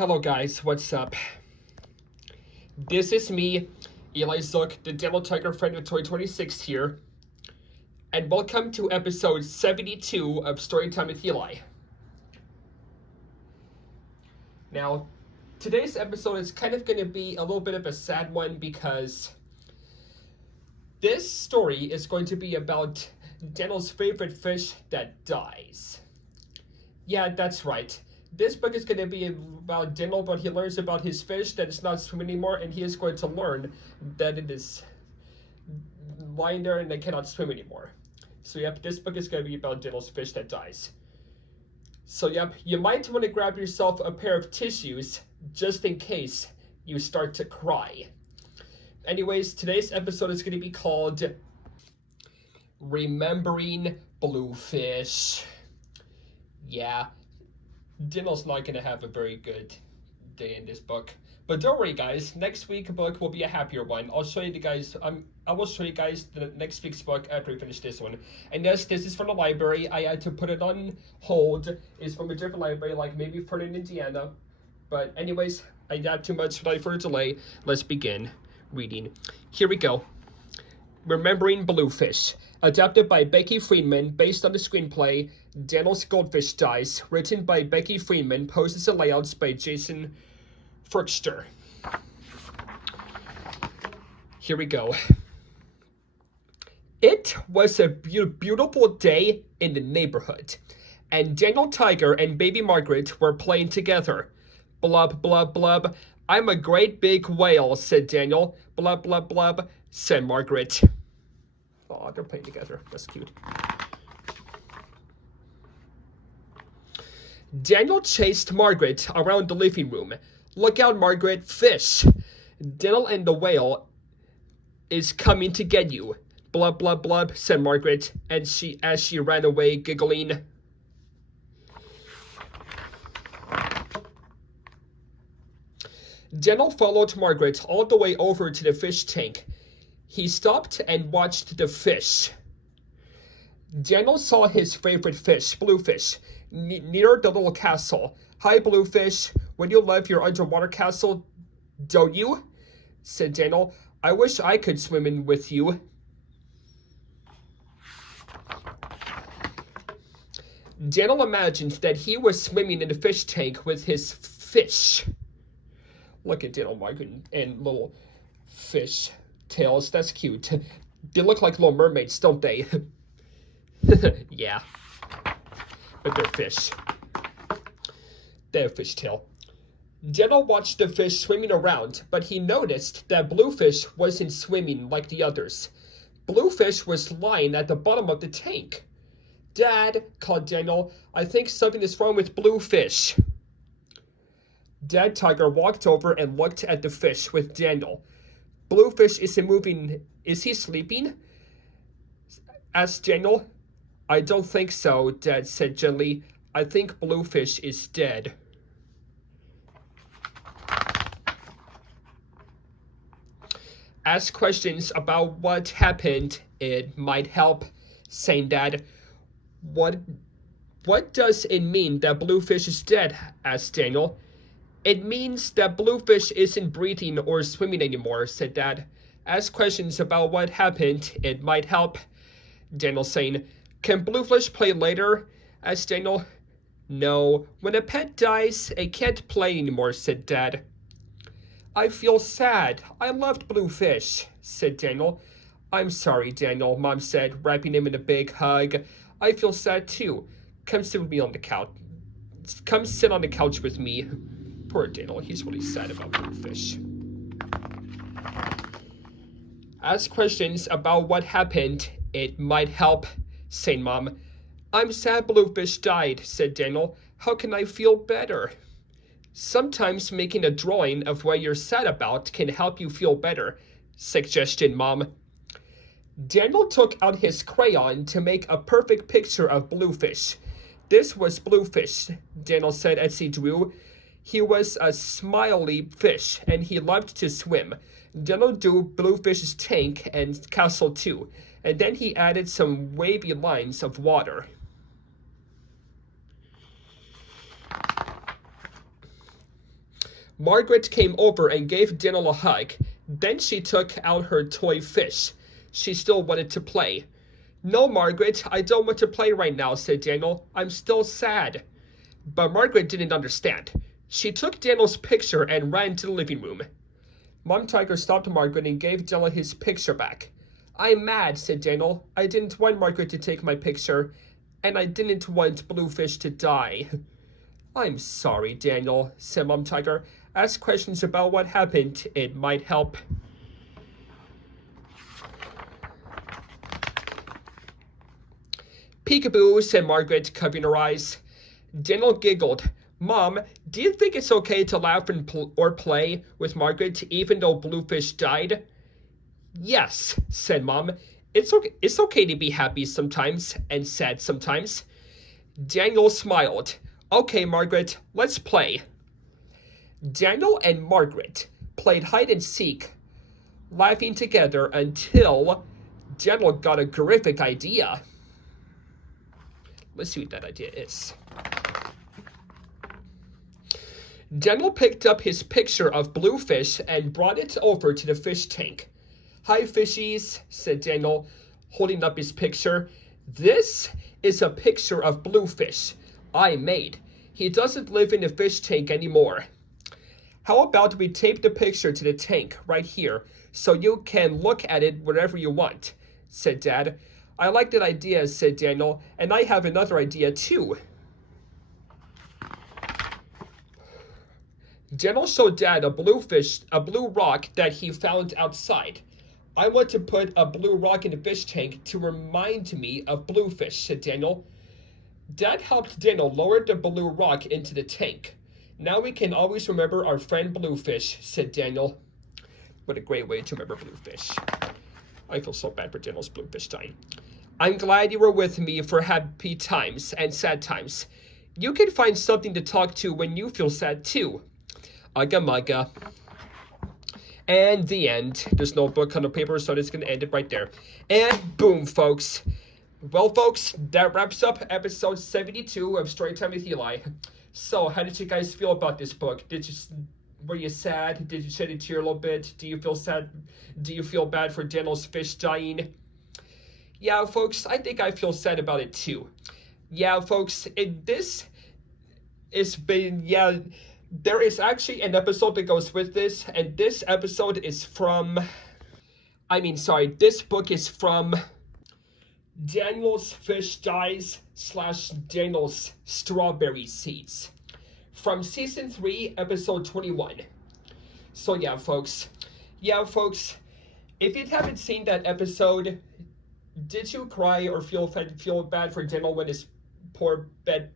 Hello guys, what's up? This is me, Eli Zook, the Demo Tiger friend of Toy 26 here, and welcome to episode 72 of Storytime with Eli. Now, today's episode is kind of going to be a little bit of a sad one because this story is going to be about Daniel's favorite fish that dies. Yeah, that's right. This book is going to be about Daniel, but he learns about his fish that is not swimming anymore, and he is going to learn that it is lying there and they cannot swim anymore. So yep, this book is going to be about Daniel's fish that dies. So yep, you might want to grab yourself a pair of tissues just in case you start to cry. Anyways, today's episode is going to be called Remembering Bluefish. Yeah. Daniel's not going to have a very good day in this book. But don't worry guys, next week's book will be a happier one. I'll show you guys the next week's book after we finish this one. And yes, this is from the library. I had to put it on hold. It's from a different library, like maybe Ferdinand, Indiana. But anyways, I got too much without further delay. Let's begin reading. Here we go. Remembering Bluefish. Adapted by Becky Friedman, based on the screenplay Daniel's Goldfish Dies, written by Becky Friedman, posters and layouts by Jason Furkster. Here we go. It was a beautiful day in the neighborhood, and Daniel Tiger and baby Margaret were playing together. Blub, blub, blub. I'm a great big whale, said Daniel. Blub, blub, blub, said Margaret. Oh, they're playing together. That's cute. Daniel chased Margaret around the living room. Look out, Margaret, fish! Daniel and the whale is coming to get you. Blub, blub, blub, said Margaret, and as she ran away, giggling. Daniel followed Margaret all the way over to the fish tank. He stopped and watched the fish. Daniel saw his favorite fish, Bluefish, near the little castle. Hi, Bluefish. Would you love your underwater castle, don't you? Said Daniel. I wish I could swim in with you. Daniel imagined that he was swimming in the fish tank with his fish. Look at Daniel, Margaret, and little fish tails. That's cute. They look like little mermaids, don't they? Yeah. But they're fish. They have fish tail. Daniel watched the fish swimming around, but he noticed that Bluefish wasn't swimming like the others. Bluefish was lying at the bottom of the tank. Dad, called Daniel, I think something is wrong with Bluefish. Dad Tiger walked over and looked at the fish with Daniel. Bluefish isn't moving. Is he sleeping? Asked Daniel. I don't think so, Dad said gently. I think Bluefish is dead. Ask questions about what happened. It might help, saying Dad. What does it mean that Bluefish is dead? Asked Daniel. It means that Bluefish isn't breathing or swimming anymore, said Dad. Ask questions about what happened. It might help. Daniel saying, Can Bluefish play later? Asked Daniel. No. When a pet dies, it can't play anymore, said Dad. I feel sad. I loved Bluefish, said Daniel. I'm sorry, Daniel, Mom said, wrapping him in a big hug. I feel sad too. Come sit with me on the couch. Come sit on the couch with me. Poor Daniel, he's really sad about Bluefish. Ask questions about what happened. It might help, said Mom. I'm sad Bluefish died, said Daniel. How can I feel better? Sometimes making a drawing of what you're sad about can help you feel better, suggested Mom. Daniel took out his crayon to make a perfect picture of Bluefish. This was Bluefish, Daniel said as he drew. He was a smiley fish, and he loved to swim. Daniel drew Bluefish's tank and castle too, and then he added some wavy lines of water. Margaret came over and gave Daniel a hug. Then she took out her toy fish. She still wanted to play. "No, Margaret, I don't want to play right now," said Daniel. "I'm still sad." But Margaret didn't understand. She took Daniel's picture and ran to the living room. Mom Tiger stopped Margaret and gave Daniel his picture back. "I'm mad," said Daniel. "I didn't want Margaret to take my picture, and I didn't want Bluefish to die." "I'm sorry, Daniel," said Mom Tiger. "Ask questions about what happened. It might help." "Peekaboo," said Margaret, covering her eyes. Daniel giggled. "Mom, do you think it's okay to laugh or play with Margaret even though Bluefish died?" "Yes," said Mom. It's okay to be happy sometimes and sad sometimes." Daniel smiled. "Okay, Margaret, let's play." Daniel and Margaret played hide and seek, laughing together until Daniel got a horrific idea. Let's see what that idea is. Daniel picked up his picture of Bluefish and brought it over to the fish tank. "Hi, fishies," said Daniel, holding up his picture. "This is a picture of Bluefish I made. He doesn't live in the fish tank anymore. How about we tape the picture to the tank right here so you can look at it whenever you want," said Dad. "I like that idea," said Daniel, "and I have another idea too." Daniel showed Dad a blue rock that he found outside. "I want to put a blue rock in the fish tank to remind me of Bluefish," said Daniel. Dad helped Daniel lower the blue rock into the tank. "Now we can always remember our friend Bluefish," said Daniel. What a great way to remember Bluefish. I feel so bad for Daniel's Bluefish dying. "I'm glad you were with me for happy times and sad times. You can find something to talk to when you feel sad too. Ugga mugga." And the end. There's no book on the paper, so I'm just going to end it right there. And boom, folks. Well, folks, that wraps up episode 72 of Storytime with Eli. So, how did you guys feel about this book? Were you sad? Did you shed a tear a little bit? Do you feel sad? Do you feel bad for Daniel's fish dying? Yeah, folks, I think I feel sad about it too. Yeah, folks, there is actually an episode that goes with this, and this episode is this book is from Daniel's Fish Dies / Daniel's Strawberry Seeds from season 3, episode 21. So yeah, folks, if you haven't seen that episode, did you cry or feel bad for Daniel when his poor pet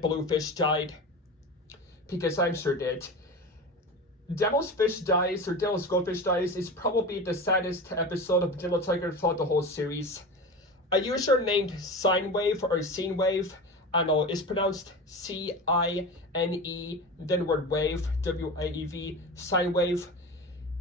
Bluefish died? Because I'm sure did. Daniel's Fish Dies, or Daniel's Goldfish Dies, is probably the saddest episode of Daniel Tiger throughout the whole series. A user named Sinewave or Scenewave, I don't know, it's pronounced Cine, then word wave, W-A-E-V, Sinewave.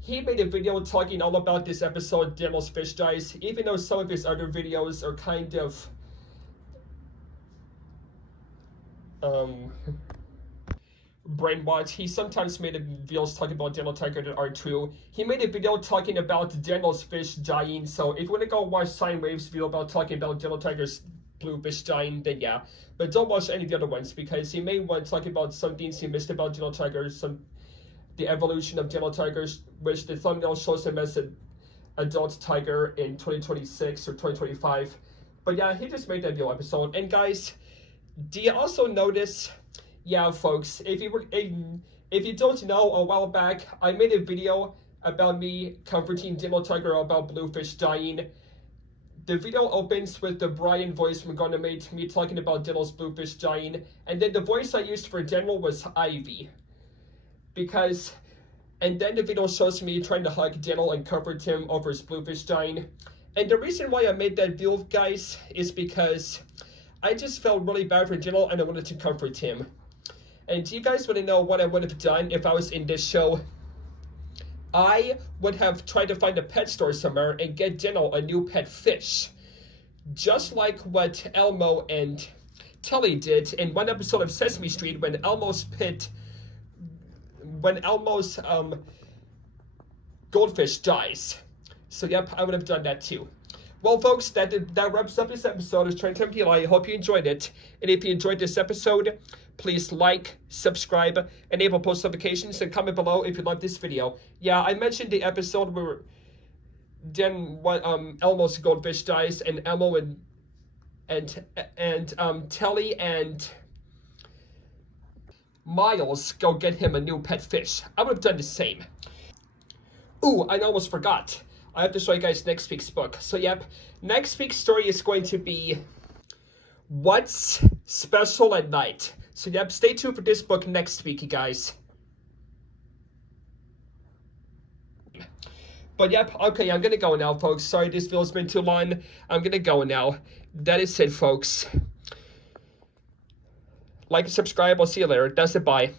He made a video talking all about this episode, Daniel's Fish Dies, even though some of his other videos are kind of brainwashed. He sometimes made videos talking about Daniel Tiger that are true. He made a video talking about Daniel's fish dying, so if you want to go watch Sinewave's video about talking about Daniel Tiger's Bluefish dying, then yeah. But don't watch any of the other ones, because he may want to talk about some things he missed about Daniel Tiger, the evolution of Daniel Tiger, which the thumbnail shows him as an adult tiger in 2026 or 2025. But yeah, he just made that video episode. And guys, do you also notice, yeah, folks, if you don't know, a while back, I made a video about me comforting Daniel Tiger about Bluefish dying. The video opens with the Brian voice from Gonna Mate, me talking about Daniel's Bluefish dying, and then the voice I used for Daniel was Ivy. And then the video shows me trying to hug Daniel and comfort him over his Bluefish dying. And the reason why I made that video, guys, is because I just felt really bad for Daniel and I wanted to comfort him. And do you guys want to know what I would have done if I was in this show? I would have tried to find a pet store somewhere and get Daniel a new pet fish. Just like what Elmo and Telly did in one episode of Sesame Street when Elmo's pet when Elmo's goldfish dies. So yep, I would have done that too. Well, folks, that wraps up this episode of Trent MPLI. I hope you enjoyed it. And if you enjoyed this episode, please like, subscribe, enable post notifications, and comment below if you loved this video. Yeah, I mentioned the episode where then Elmo's goldfish dies, and Elmo and Telly and Miles go get him a new pet fish. I would have done the same. Ooh, I almost forgot. I have to show you guys next week's book. So yep, next week's story is going to be What's Special at Night. So yep, stay tuned for this book next week, you guys. But yep, okay, I'm gonna go now, folks. Sorry this video's been too long. I'm gonna go now. That is it, folks. Like and subscribe. I'll see you later. That's it. Bye.